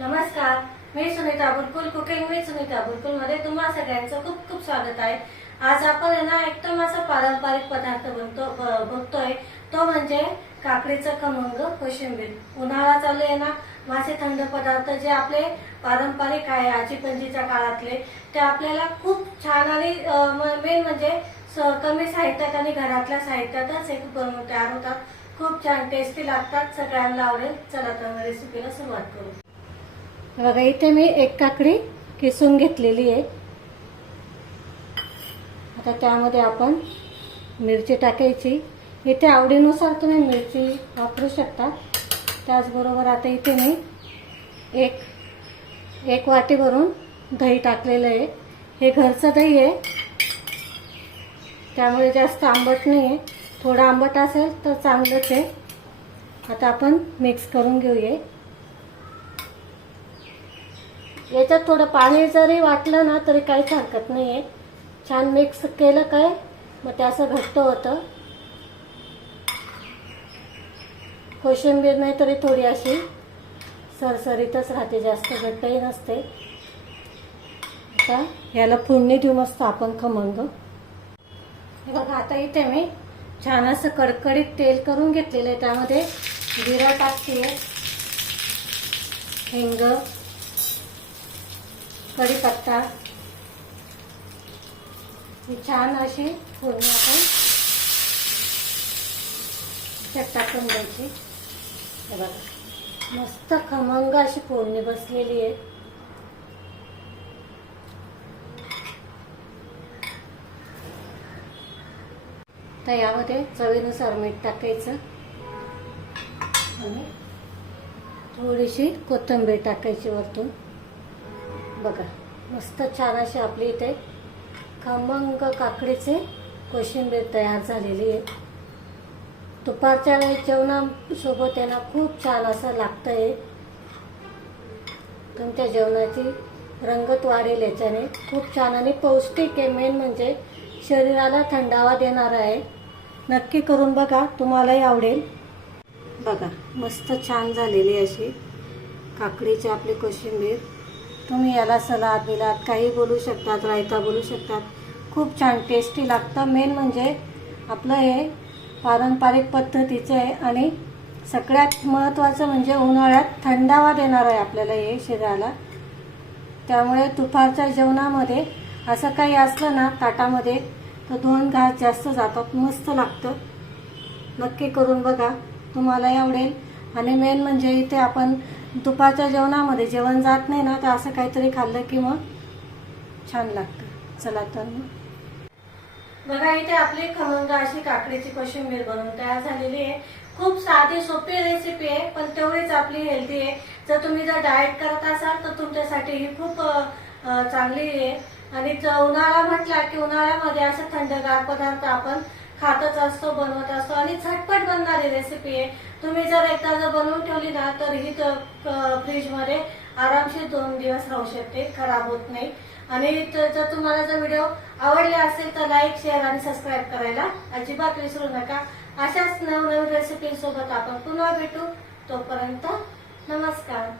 नमस्कार मी Sunita Bulkul cooking with Sunita बुलकुलमध्ये तुम्हा सगळ्यांचं खूप खूप स्वागत आहे. आज आपण आहे ना एकदम असा पारंपरिक पदार्थ बनतो बघतोय. तो म्हणजे काकडीचं खमंग कोशिंबीर. उन्हाळा चालू आहे ना मासे थंड पदार्थ जे आपले पारंपरिक आहे आजी पंजीच्या काळातले ते आपल्याला खूप छान आणि मेन म्हणजे स- कमी साहित्यात आणि घरातल्या साहित्यातच एक बनवून तयार होतात. खूप छान टेस्टी लागतात. सगळ्यांना आवडेल. चला तर रेसिपीला सुरुवात करू. बघा इथे मी एक काकडी किसून घेतलेली आहे. आता त्यामध्ये आपण मिरची टाकायची. इथे आवडीनुसार तुम्ही मिरची वापरू शकता. त्याचबरोबर आता इथे मी एक एक वाटी भरून दही टाकलेलं आहे. हे घरचं दही आहे. त्यामुळे जास्त आंबट नाही आहे थोडं आंबट असेल तर चांगलंच आहे. आता आपण मिक्स करून घेऊया. याच्यात थोडं पाणी जरी वाटलं ना तरी काहीच हरकत नाही आहे छान मिक्स केलं काय? मग ते असं घट्ट होतं. कोशिंबीर नाही तरी थोडी अशी सरसरीतच राहते जास्त घट्टही नसते. आता याला फोडणी देऊ मस्त आपण खमंग. बघा आता इथे मी छान असं कडकडीत तेल करून घेतलेलं आहे. त्यामध्ये जिरा टाकते. हिंग कढीपत्ता. ही छान अशी फोडणी आपण त्यात टाकून द्यायची हे बघा मस्त खमंग अशी फोडणी बसलेली आहे. तर यामध्ये चवीनुसार मीठ टाकायचं आणि थोडीशी कोथिंबीर टाकायची वरतून. बघा मस्त छान अशी आपली इथे खमंग काकडीचे कोशिंबीर तयार झालेली आहे. दुपारच्या वेळेस जेवणासोबत यांना खूप छान असं लागतं आहे तुमच्या जेवणाची रंगत वाढेल याच्याने. खूप छान आणि पौष्टिक आहे. मेन म्हणजे शरीराला थंडावा देणारा आहे. नक्की करून बघा तुम्हालाही आवडेल. बघा मस्त छान झालेली अशी काकडीची आपली कोशिंबीर. तुम्ही याला सलाद बिलाद काही बोलू शकतात रायता बोलू शकतात. खूप छान टेस्टी लागतं. मेन म्हणजे आपलं हे पारंपरिक पद्धतीचं आहे आणि सगळ्यात महत्त्वाचं म्हणजे उन्हाळ्यात थंडावा देणार आहे आपल्याला हे शरीराला. त्यामुळे दुपारच्या जेवणामध्ये असं काही असलं ना ताटामध्ये तर दोन घास जास्त जातात. मस्त लागतं. नक्की करून बघा. तुम्हालाही आवडेल. आणि मेन म्हणजे इथे आपण दुपारच्या जेवणामध्ये जेवण जात नाही ना तर असं काहीतरी खाल्लं की मग छान लागतं. चला तर मग. बघा इथे आपली खमंग अशी काकडीची कोशिंबीर बनवून तयार झालेली आहे. खूप साधी सोपी रेसिपी आहे पण तेवढीच आपली हेल्दी आहे. जर तुम्ही जर डाएट करत असाल तर तुमच्यासाठी ही खूप चांगली आहे. आणि उन्हाळा म्हटला की उन्हाळ्यामध्ये असं थंडगार पदार्थ आपण खातच असतो बनवत असतो आणि झटपट बनणारी रेसिपी आहे. तुम्ही जर एकदा जर बनवून ठेवली ना तर ही फ्रीजमध्ये आरामशीर दोन दिवस राहू शकते खराब होत नाही. आणि जर तुम्हाला जर व्हिडिओ आवडले असेल तर लाईक शेअर आणि सबस्क्राईब करायला अजिबात विसरू नका. अशाच नवनवीन रेसिपी सोबत आपण पुन्हा भेटू. तोपर्यंत नमस्कार.